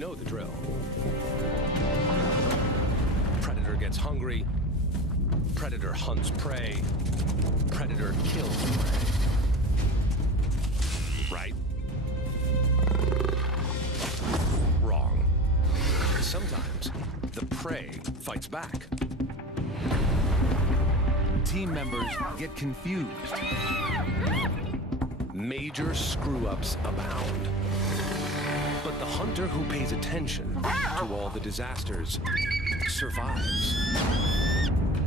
know the drill. Predator gets hungry. Predator hunts prey. Predator kills prey. Right? Wrong. Sometimes the prey fights back. Team members get confused. Major screw-ups abound. But the hunter who pays attention to all the disasters survives.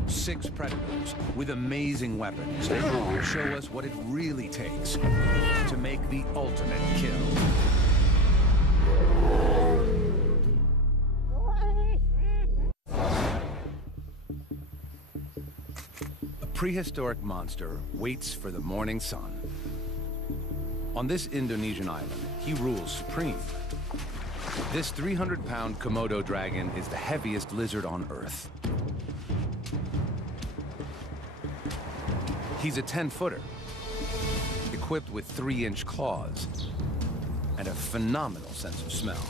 6 predators with amazing weapons show us what it really takes to make the ultimate kill. A prehistoric monster waits for the morning sun. On this Indonesian island, he rules supreme. This 300-pound Komodo dragon is the heaviest lizard on Earth. He's a 10-footer, equipped with 3-inch claws and a phenomenal sense of smell.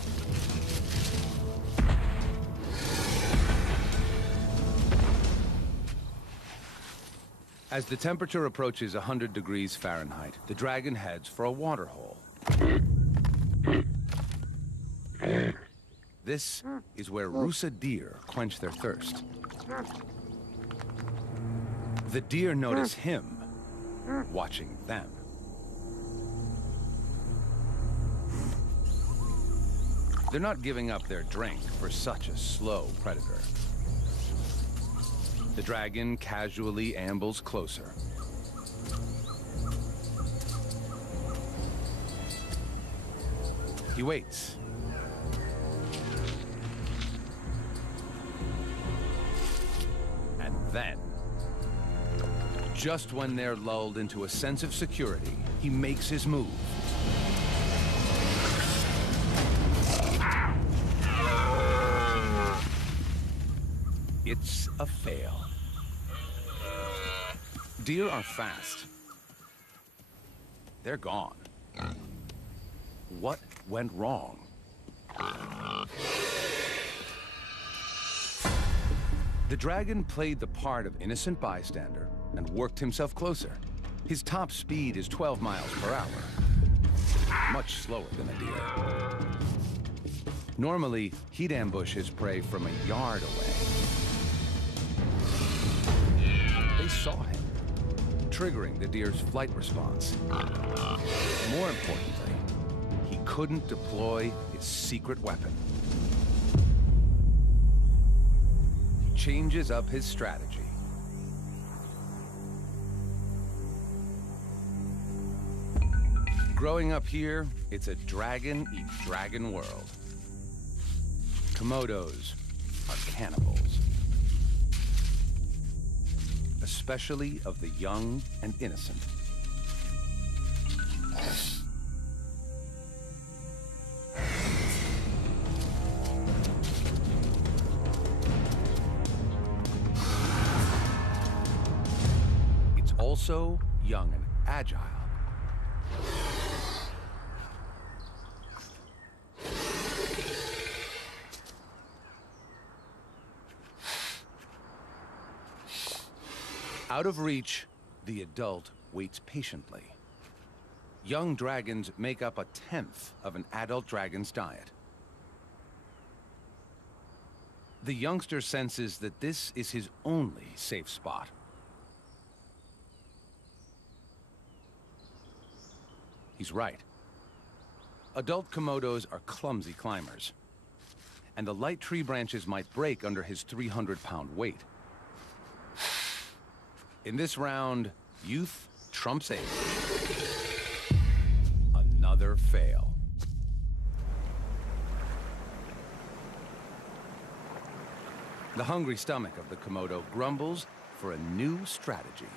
As the temperature approaches 100 degrees Fahrenheit, the dragon heads for a water hole. This is where Rusa deer quench their thirst. The deer notice him watching them. They're not giving up their drink for such a slow predator. The dragon casually ambles closer. He waits. And then, just when they're lulled into a sense of security, he makes his move. It's a fail. Deer are fast. They're gone. What went wrong? The dragon played the part of innocent bystander and worked himself closer. His top speed is 12 miles per hour, much slower than a deer. Normally, he'd ambush his prey from a yard away. They saw him, triggering the deer's flight response. More importantly, he couldn't deploy his secret weapon. He changes up his strategy. Growing up here, it's a dragon-eat-dragon world. Komodos are cannibals, especially of the young and innocent. It's also young and agile. Out of reach, the adult waits patiently. Young dragons make up 1/10 of an adult dragon's diet. The youngster senses that this is his only safe spot. He's right. Adult Komodos are clumsy climbers, and the light tree branches might break under his 300-pound weight. In this round, youth trumps age. Another fail. The hungry stomach of the Komodo grumbles for a new strategy.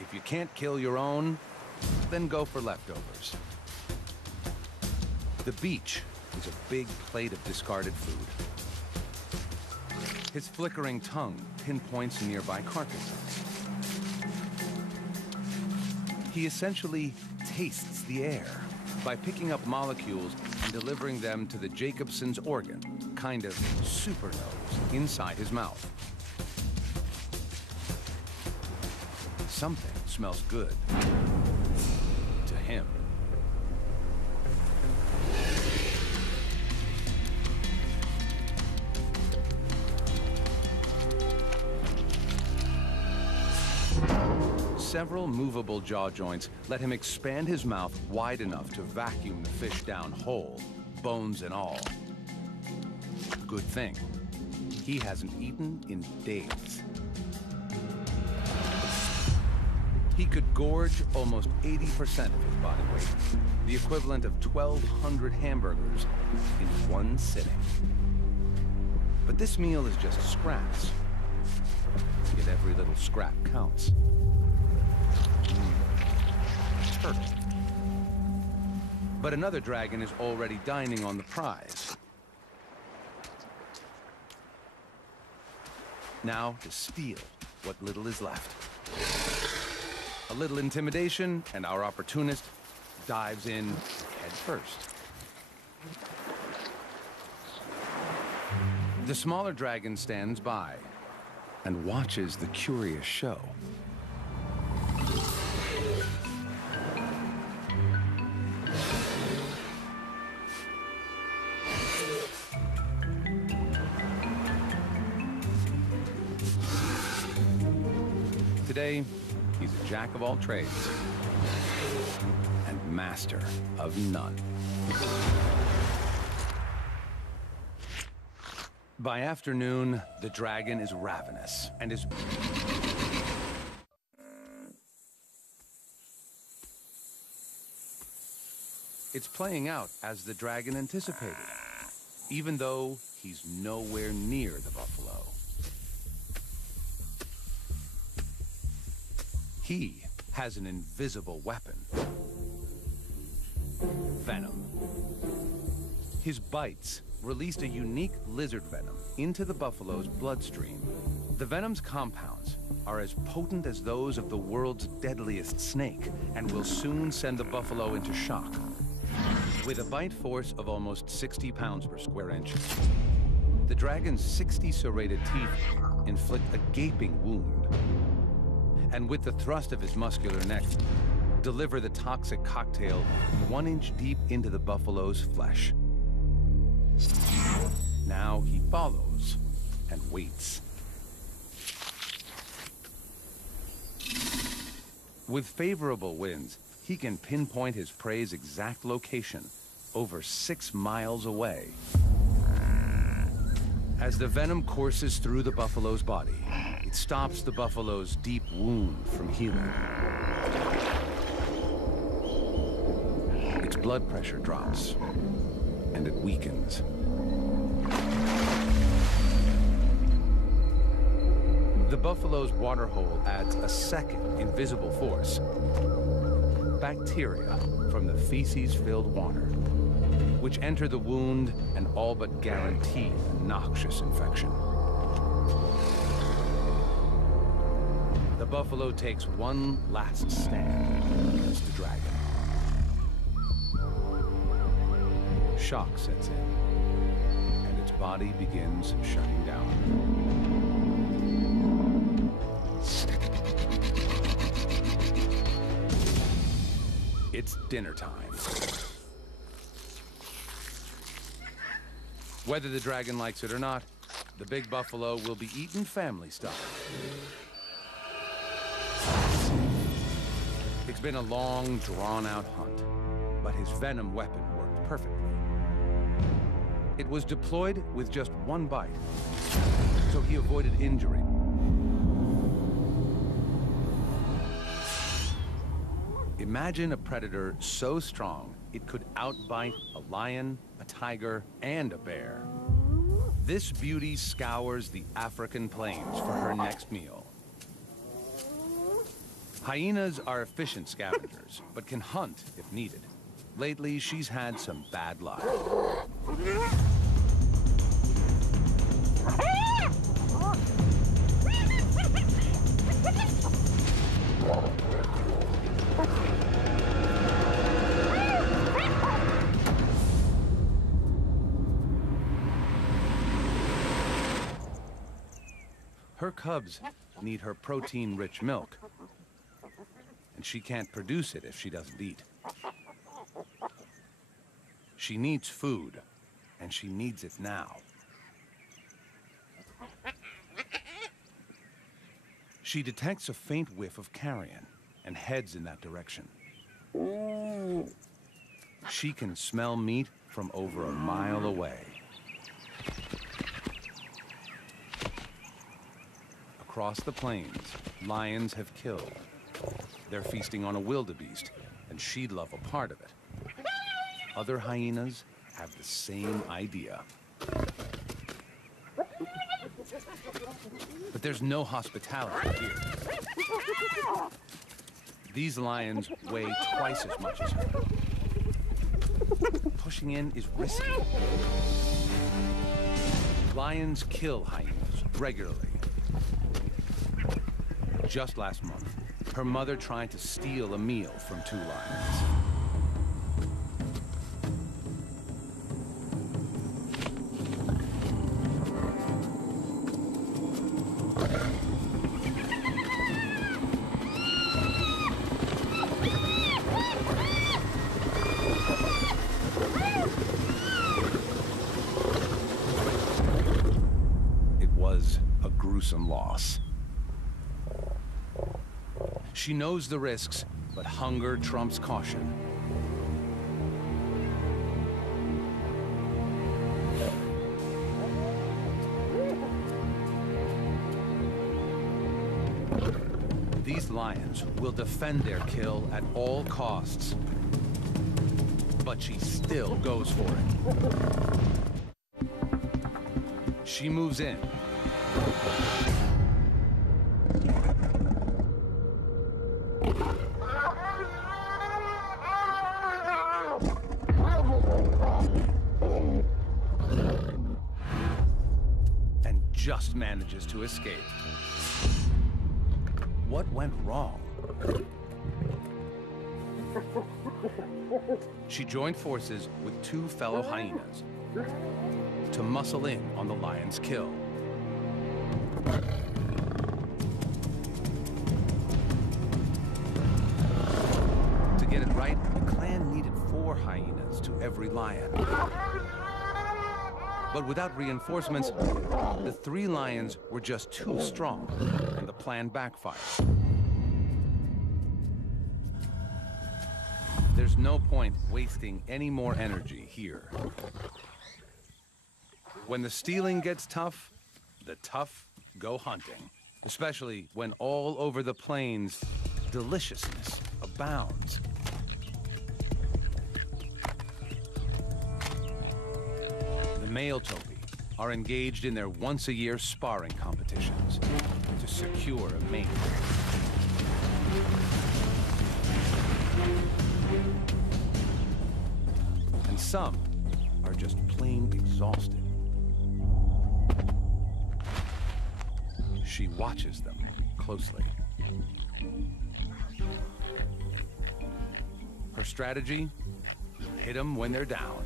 If you can't kill your own, then go for leftovers. The beach is a big plate of discarded food. His flickering tongue pinpoints nearby carcasses. He essentially tastes the air. by picking up molecules and delivering them to the Jacobson's organ, kind of super nose, inside his mouth. Something smells good to him. Several movable jaw joints let him expand his mouth wide enough to vacuum the fish down whole, bones and all. Good thing. He hasn't eaten in days. He could gorge almost 80% of his body weight, the equivalent of 1,200 hamburgers in one sitting. But this meal is just scraps. Yet every little scrap counts. Perfect. But another dragon is already dining on the prize. Now to steal what little is left. A little intimidation, and our opportunist dives in head first. The smaller dragon stands by and watches the curious show. Today, he's a jack of all trades and master of none. By afternoon, the dragon is ravenous and is... It's playing out as the dragon anticipated, even though he's nowhere near the buffalo. He has an invisible weapon. Venom. His bites released a unique lizard venom into the buffalo's bloodstream. The venom's compounds are as potent as those of the world's deadliest snake and will soon send the buffalo into shock. With a bite force of almost 60 pounds per square inch, the dragon's 60 serrated teeth inflict a gaping wound. And with the thrust of his muscular neck, deliver the toxic cocktail 1 inch deep into the buffalo's flesh. Now he follows and waits. With favorable winds, he can pinpoint his prey's exact location, over 6 miles away. As the venom courses through the buffalo's body, it stops the buffalo's deep wound from healing. Its blood pressure drops, and it weakens. The buffalo's waterhole adds a second invisible force. Bacteria from the feces-filled water, which enter the wound and all but guarantee a noxious infection. The buffalo takes one last stand against the dragon. Shock sets in, and its body begins shutting down. It's dinner time. Whether the dragon likes it or not, the big buffalo will be eaten family style. It's been a long, drawn-out hunt, but his venom weapon worked perfectly. It was deployed with just one bite, so he avoided injury. Imagine a predator so strong it could outbite a lion, a tiger, and a bear. This beauty scours the African plains for her next meal. Hyenas are efficient scavengers, but can hunt if needed. Lately, she's had some bad luck. her cubs need her protein-rich milk, and she can't produce it if she doesn't eat. She needs food, and she needs it now. She detects a faint whiff of carrion and heads in that direction. She can smell meat from over a mile away. Across the plains, lions have killed. They're feasting on a wildebeest, and she'd love a part of it. Other hyenas have the same idea. But there's no hospitality here. These lions weigh twice as much as her. Pushing in is risky. Lions kill hyenas regularly. Just last month, her mother tried to steal a meal from 2 lions. It was a gruesome loss. She knows the risks, but hunger trumps caution. These lions will defend their kill at all costs. But she still goes for it. She moves in. And just manages to escape. What went wrong? She joined forces with 2 fellow hyenas to muscle in on the lion's kill. To get it right, the clan needed 4 hyenas to every lion. But without reinforcements, the 3 lions were just too strong, and the plan backfired. There's no point wasting any more energy here. When the stealing gets tough, the tough go hunting. Especially when all over the plains, deliciousness abounds. The male topi are engaged in their once-a-year sparring competitions to secure a mate. And some are just plain exhausted. She watches them closely. Her strategy? Hit them when they're down.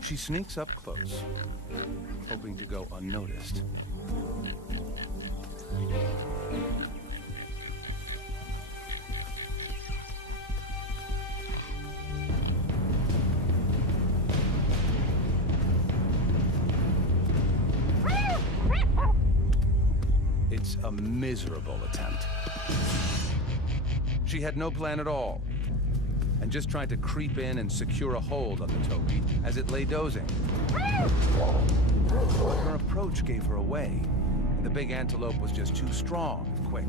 She sneaks up close, hoping to go unnoticed. It's a miserable attempt. She had no plan at all, and just tried to creep in and secure a hold on the topi as it lay dozing. Her approach gave her away, and the big antelope was just too strong and quick.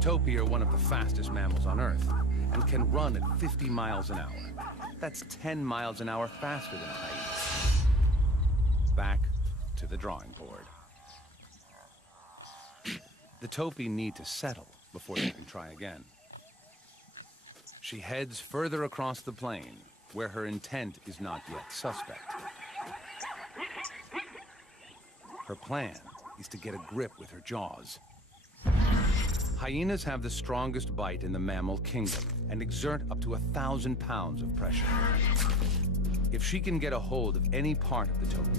Topi are one of the fastest mammals on Earth, and can run at 50 miles an hour. That's 10 miles an hour faster than a hyena. Back to the drawing board. The topi need to settle before they can try again. She heads further across the plain, where her intent is not yet suspect. Her plan is to get a grip with her jaws. Hyenas have the strongest bite in the mammal kingdom and exert up to 1,000 pounds of pressure. If she can get a hold of any part of the topi,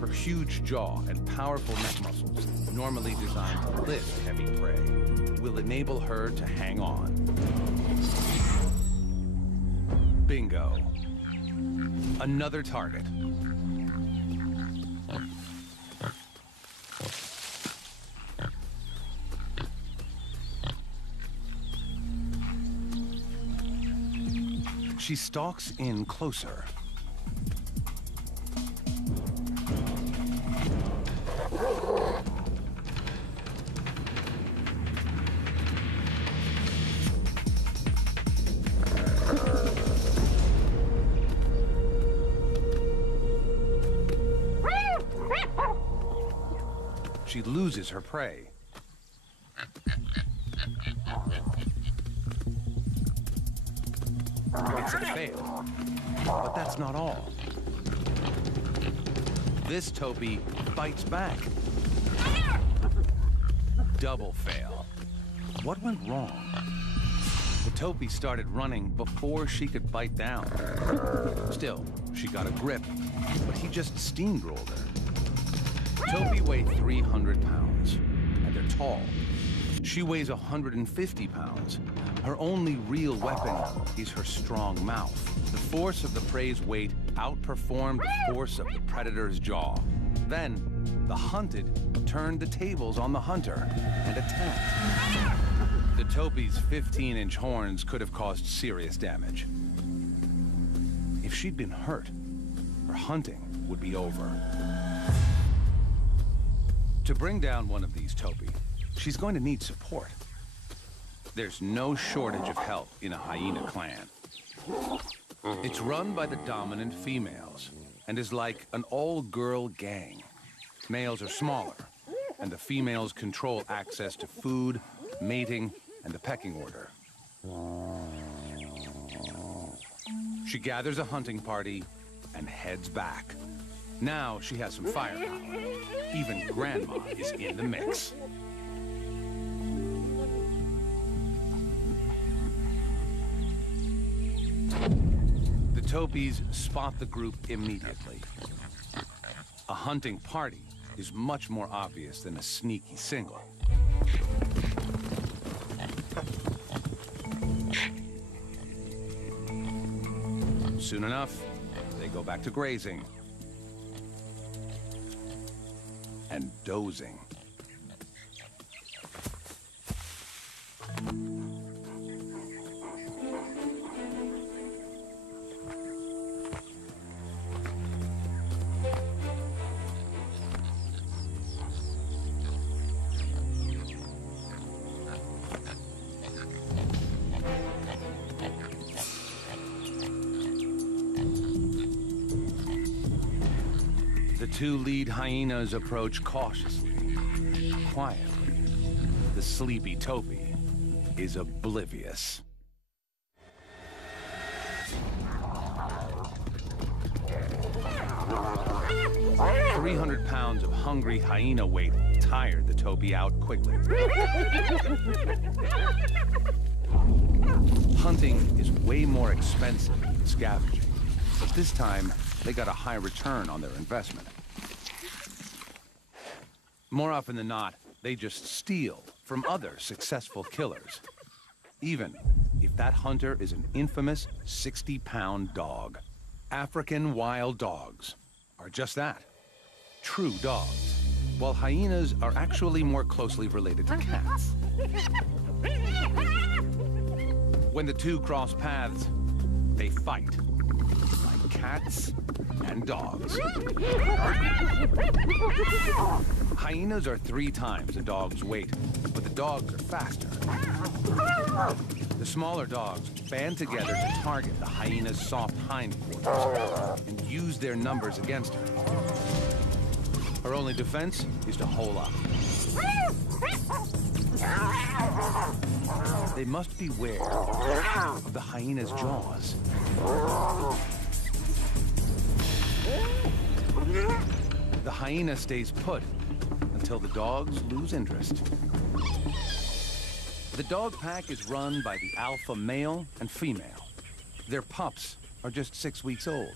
her huge jaw and powerful neck muscles, normally designed to lift heavy prey, will enable her to hang on. Bingo. Another target. She stalks in closer. She loses her prey. It's a fail, but that's not all. This topi bites back. Double fail. What went wrong? The topi started running before she could bite down. Still, she got a grip, but he just steamrolled her. Topi weigh 300 pounds, and they're tall. She weighs 150 pounds. Her only real weapon is her strong mouth. The force of the prey's weight outperformed the force of the predator's jaw. Then, the hunted turned the tables on the hunter and attacked. The topi's 15-inch horns could have caused serious damage. If she'd been hurt, her hunting would be over. To bring down one of these topi, she's going to need support. There's no shortage of help in a hyena clan. It's run by the dominant females and is like an all-girl gang. Males are smaller, and the females control access to food, mating, and the pecking order. She gathers a hunting party and heads back. Now she has some firepower. Even Grandma is in the mix. The topis spot the group immediately. A hunting party is much more obvious than a sneaky single. Soon enough, they go back to grazing and dozing. The two lead hyenas approach cautiously, quietly. The sleepy topi is oblivious. £300 of hungry hyena weight tired the topi out quickly. Hunting is way more expensive than scavenging, but this time they got a high return on their investment. More often than not, they just steal from other successful killers, even if that hunter is an infamous 60-pound dog. African wild dogs are just that, true dogs, while hyenas are actually more closely related to cats. When the two cross paths, they fight, like cats and dogs. Hyenas are 3 times a dog's weight, but the dogs are faster. The smaller dogs band together to target the hyena's soft hindquarters and use their numbers against her. Her only defense is to hole up. They must beware of the hyena's jaws. The hyena stays put until the dogs lose interest. The dog pack is run by the alpha male and female. Their pups are just 6 weeks old.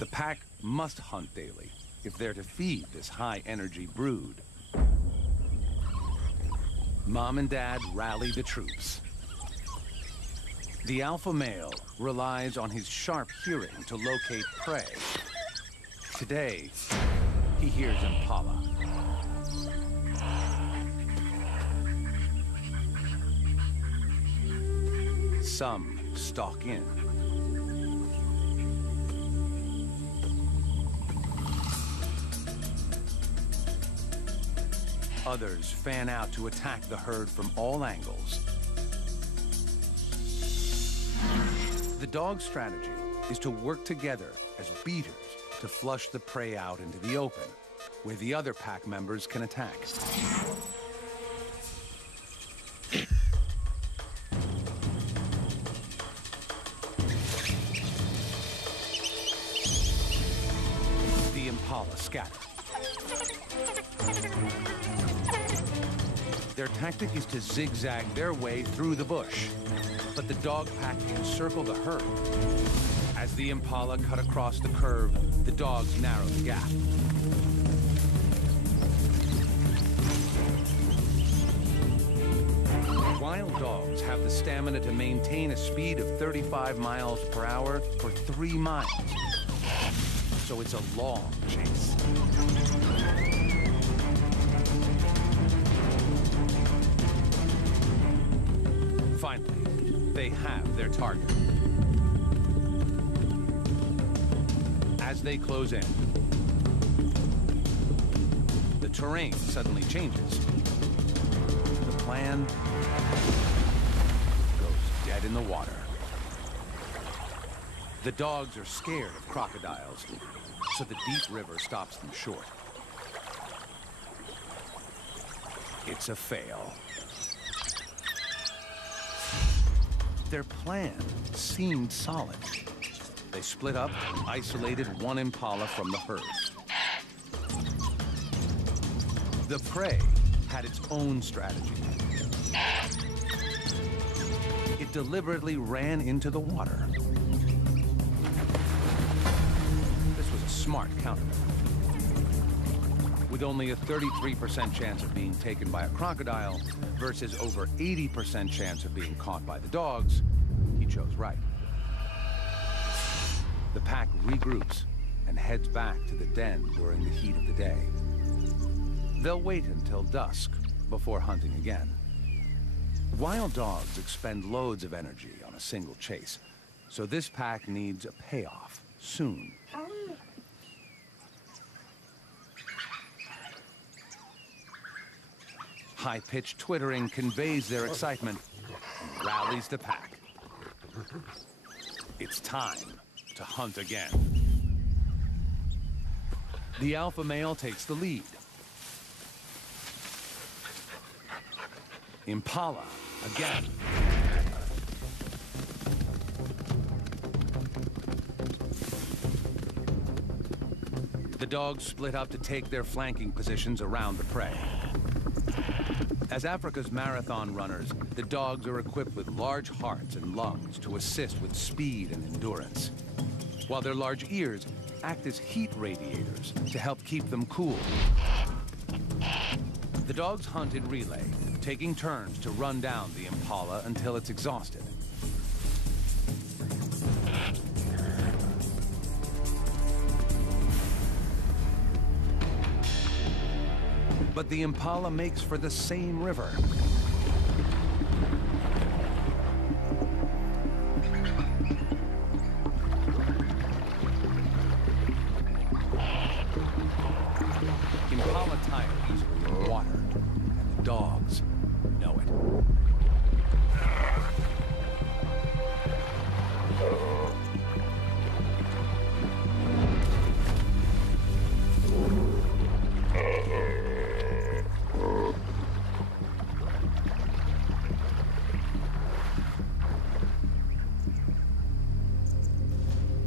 The pack must hunt daily if they're to feed this high-energy brood. Mom and Dad rally the troops. The alpha male relies on his sharp hearing to locate prey. Today, he hears impala. Some stalk in. Others fan out to attack the herd from all angles. The dog's strategy is to work together as beaters to flush the prey out into the open, where the other pack members can attack. The impala scatter. Their tactic is to zigzag their way through the bush, but the dog pack encircle the herd. As the impala cut across the curve, the dogs narrow the gap. Wild dogs have the stamina to maintain a speed of 35 miles per hour for 3 miles. So it's a long chase. Finally, they have their target. As they close in, the terrain suddenly changes. The plan goes dead in the water. The dogs are scared of crocodiles, so the deep river stops them short. It's a fail. Their plan seemed solid. They split up and isolated one impala from the herd. The prey had its own strategy. It deliberately ran into the water. This was a smart countermeasure. With only a 33% chance of being taken by a crocodile versus over 80% chance of being caught by the dogs, he chose right. The pack regroups and heads back to the den during the heat of the day. They'll wait until dusk before hunting again. Wild dogs expend loads of energy on a single chase, so this pack needs a payoff soon. High-pitched twittering conveys their excitement and rallies the pack. It's time to hunt again. The alpha male takes the lead. Impala again. The dogs split up to take their flanking positions around the prey. As Africa's marathon runners, the dogs are equipped with large hearts and lungs to assist with speed and endurance, while their large ears act as heat radiators to help keep them cool. The dogs hunt in relay, taking turns to run down the impala until it's exhausted. But the impala makes for the same river. Impala tire easily in water, and the dogs know it.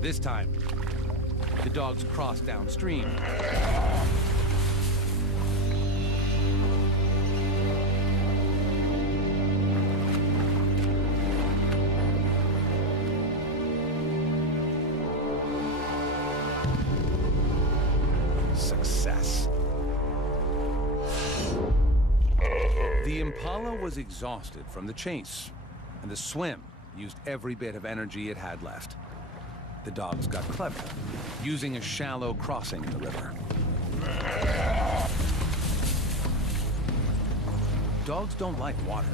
This time, the dogs cross downstream. The impala was exhausted from the chase, and the swim used every bit of energy it had left. The dogs got clever, using a shallow crossing in the river. Dogs don't like water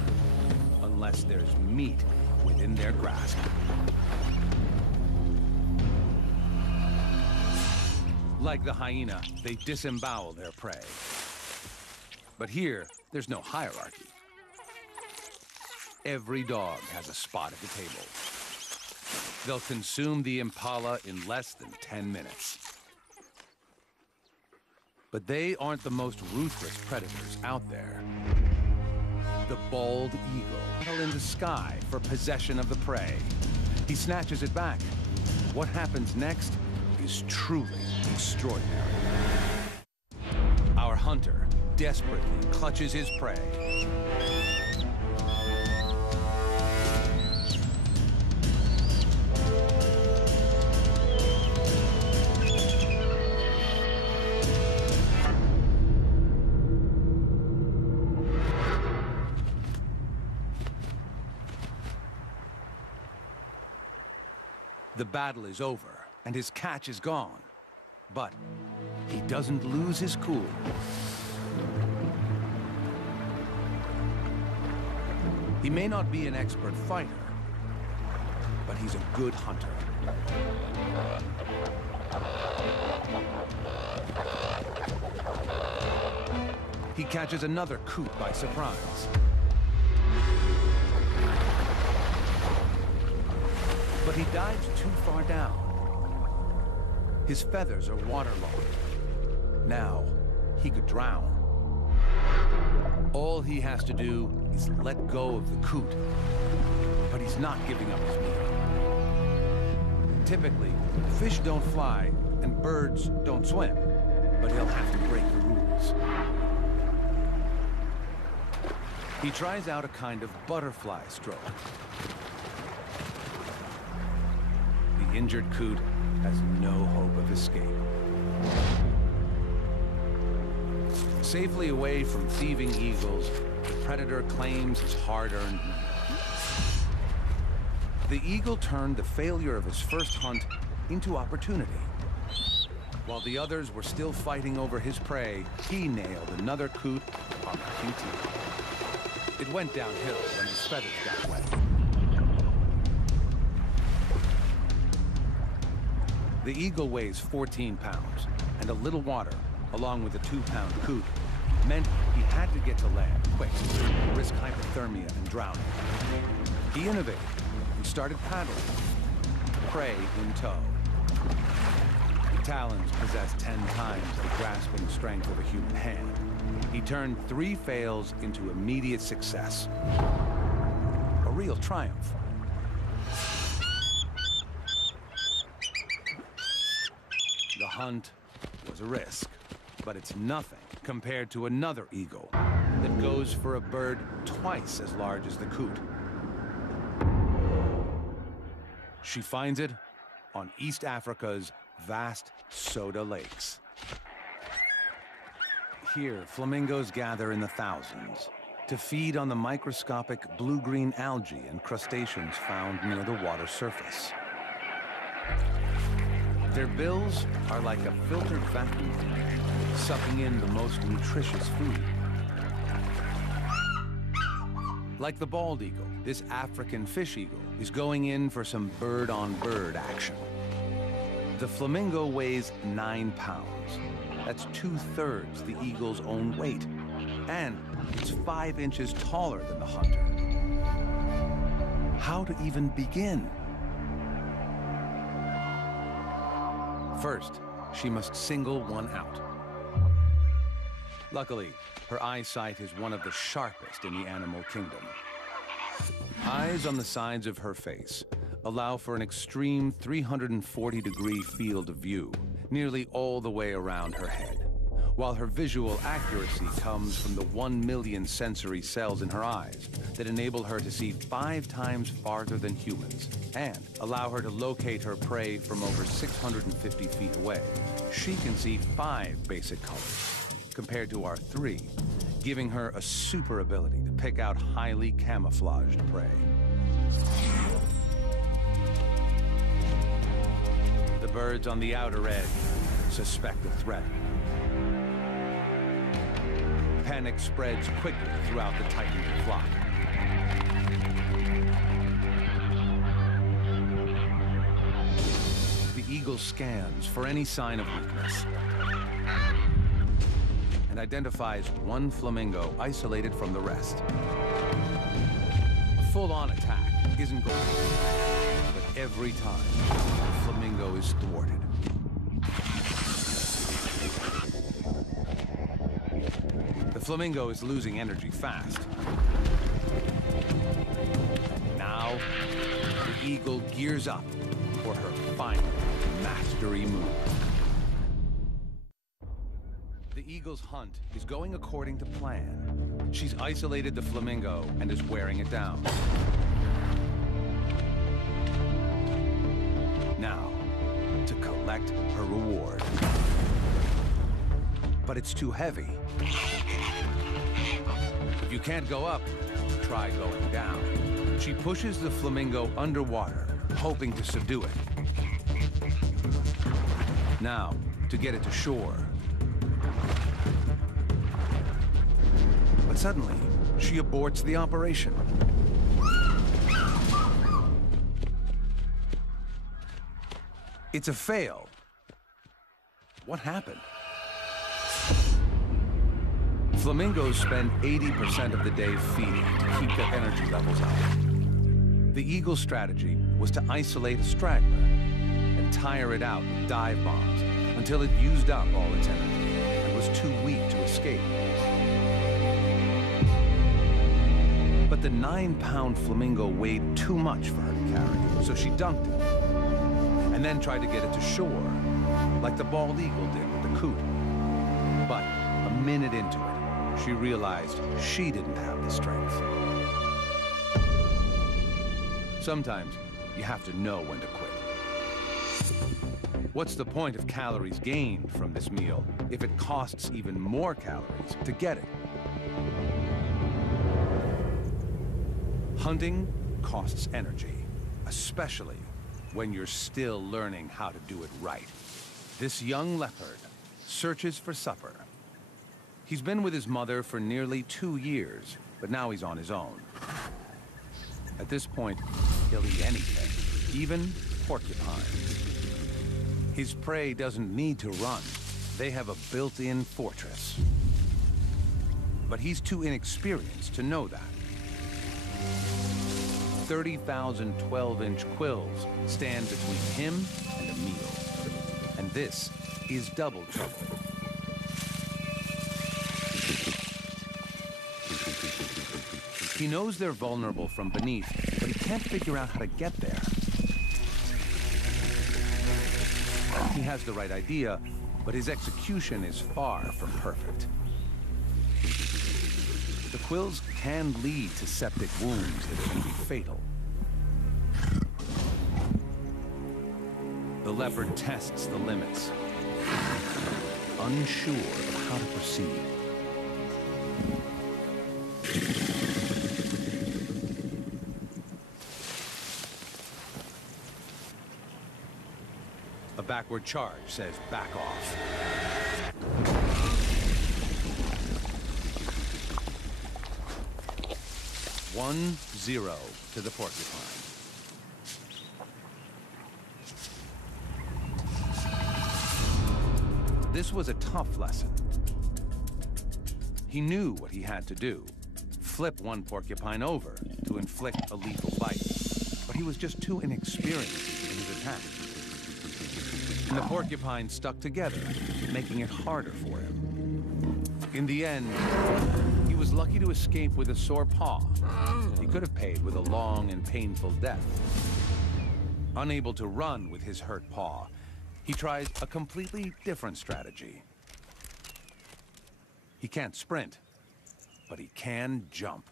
unless there's meat within their grasp. Like the hyena, they disembowel their prey. But here, there's no hierarchy. Every dog has a spot at the table. They'll consume the impala in less than 10 minutes. But they aren't the most ruthless predators out there. The bald eagle in the sky for possession of the prey. He snatches it back. What happens next is truly extraordinary. Our hunter desperately clutches his prey. The battle is over, and his catch is gone. But he doesn't lose his cool. He may not be an expert fighter, but he's a good hunter. He catches another coot by surprise. But he dives too far down. His feathers are waterlogged. Now, he could drown. All he has to do is let go of the coot. But he's not giving up his meal. Typically, fish don't fly and birds don't swim. But he'll have to break the rules. He tries out a kind of butterfly stroke. The injured coot has no hope of escape. Safely away from thieving eagles, the predator claims his hard-earned meal. The eagle turned the failure of his first hunt into opportunity. While the others were still fighting over his prey, he nailed another coot on the QT. It went downhill when his feathers got wet. The eagle weighs 14 pounds, and a little water, along with a 2-pound coot, meant he had to get to land quick, risk hypothermia and drowning. He innovated and started paddling, prey in tow. The talons possess 10 times the grasping strength of a human hand. He turned 3 fails into immediate success. A real triumph. The hunt was a risk, but it's nothing compared to another eagle that goes for a bird twice as large as the coot. She finds it on East Africa's vast soda lakes. Here, flamingos gather in the thousands to feed on the microscopic blue-green algae and crustaceans found near the water surface. Their bills are like a filtered vacuum, sucking in the most nutritious food. Like the bald eagle, this African fish eagle is going in for some bird-on-bird action. The flamingo weighs 9 pounds. That's 2/3 the eagle's own weight. And it's 5 inches taller than the hunter. How to even begin? First, she must single one out. Luckily, her eyesight is one of the sharpest in the animal kingdom. Eyes on the sides of her face allow for an extreme 340-degree field of view, nearly all the way around her head, while her visual accuracy comes from the 1 million sensory cells in her eyes that enable her to see 5 times farther than humans and allow her to locate her prey from over 650 feet away. She can see 5 basic colors, compared to our 3, giving her a super ability to pick out highly camouflaged prey. The birds on the outer edge suspect a threat. Panic spreads quickly throughout the tightening flock. The eagle scans for any sign of weakness and identifies one flamingo isolated from the rest. A full-on attack isn't going to work, but every time, the flamingo is thwarted. The flamingo is losing energy fast. Now, the eagle gears up for her final mastery move. The eagle's hunt is going according to plan. She's isolated the flamingo and is wearing it down. Now, to collect her reward. But it's too heavy. If you can't go up, try going down. She pushes the flamingo underwater, hoping to subdue it. Now, to get it to shore. But suddenly, she aborts the operation. It's a fail. What happened? Flamingos spend 80% of the day feeding to keep their energy levels up. The eagle's strategy was to isolate a straggler and tire it out with dive bombs until it used up all its energy and was too weak to escape. But the 9-pound flamingo weighed too much for her to carry, so she dunked it and then tried to get it to shore, like the bald eagle did with the coot. But a minute into it, she realized she didn't have the strength. Sometimes you have to know when to quit. What's the point of calories gained from this meal if it costs even more calories to get it? Hunting costs energy, especially when you're still learning how to do it right. This young leopard searches for supper. He's been with his mother for nearly 2 years, but now he's on his own. At this point, he'll eat anything, even porcupines. His prey doesn't need to run. They have a built-in fortress. But he's too inexperienced to know that. 30,000 12-inch quills stand between him and a meal. And this is double trouble. He knows they're vulnerable from beneath, but he can't figure out how to get there. He has the right idea, but his execution is far from perfect. The quills can lead to septic wounds that can be fatal. The leopard tests the limits, unsure of how to proceed. A backward charge says back off. One 0 to the porcupine. This was a tough lesson. He knew what he had to do. Flip one porcupine over to inflict a lethal bite. But he was just too inexperienced in his attack. And the porcupine stuck together, making it harder for him. In the end, he was lucky to escape with a sore paw. He could have paid with a long and painful death. Unable to run with his hurt paw, he tries a completely different strategy. He can't sprint, but he can jump.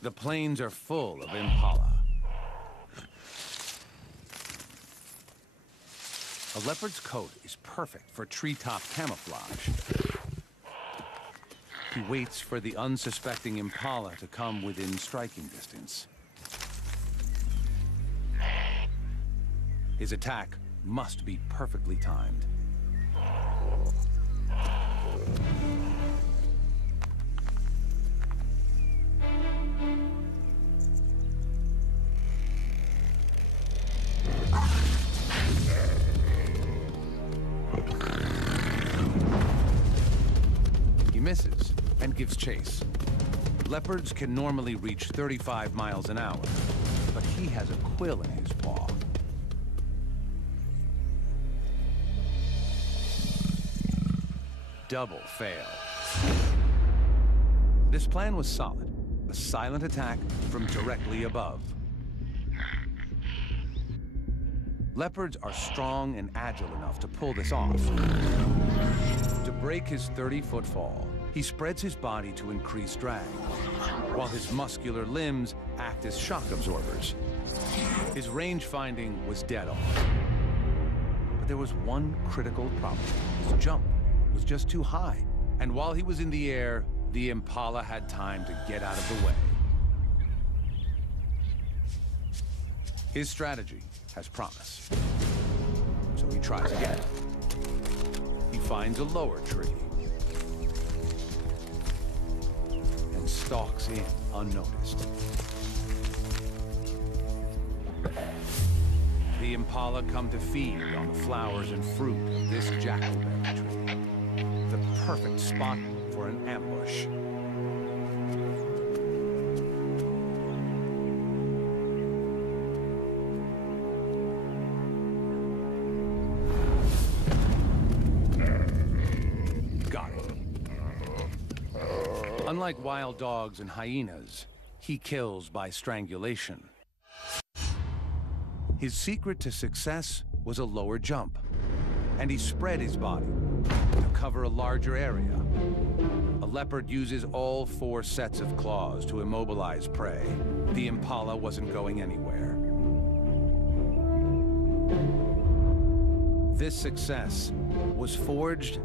The plains are full of impala. A leopard's coat is perfect for treetop camouflage. He waits for the unsuspecting impala to come within striking distance. His attack must be perfectly timed. He misses and gives chase. Leopards can normally reach 35 miles an hour, but he has a quill in his paw. Double fail. This plan was solid. A silent attack from directly above. Leopards are strong and agile enough to pull this off. To break his 30-foot fall, he spreads his body to increase drag, while his muscular limbs act as shock absorbers. His range finding was dead on. But there was one critical problem. His jump was just too high. And while he was in the air, the impala had time to get out of the way. His strategy has promise. So he tries again. He finds a lower tree and stalks in unnoticed. The impala come to feed on the flowers and fruit of this jackalberry tree. The perfect spot for an ambush. Got it. Unlike wild dogs and hyenas, he kills by strangulation. His secret to success was a lower jump, and he spread his body to cover a larger area. A leopard uses all 4 sets of claws to immobilize prey. The impala wasn't going anywhere. This success was forged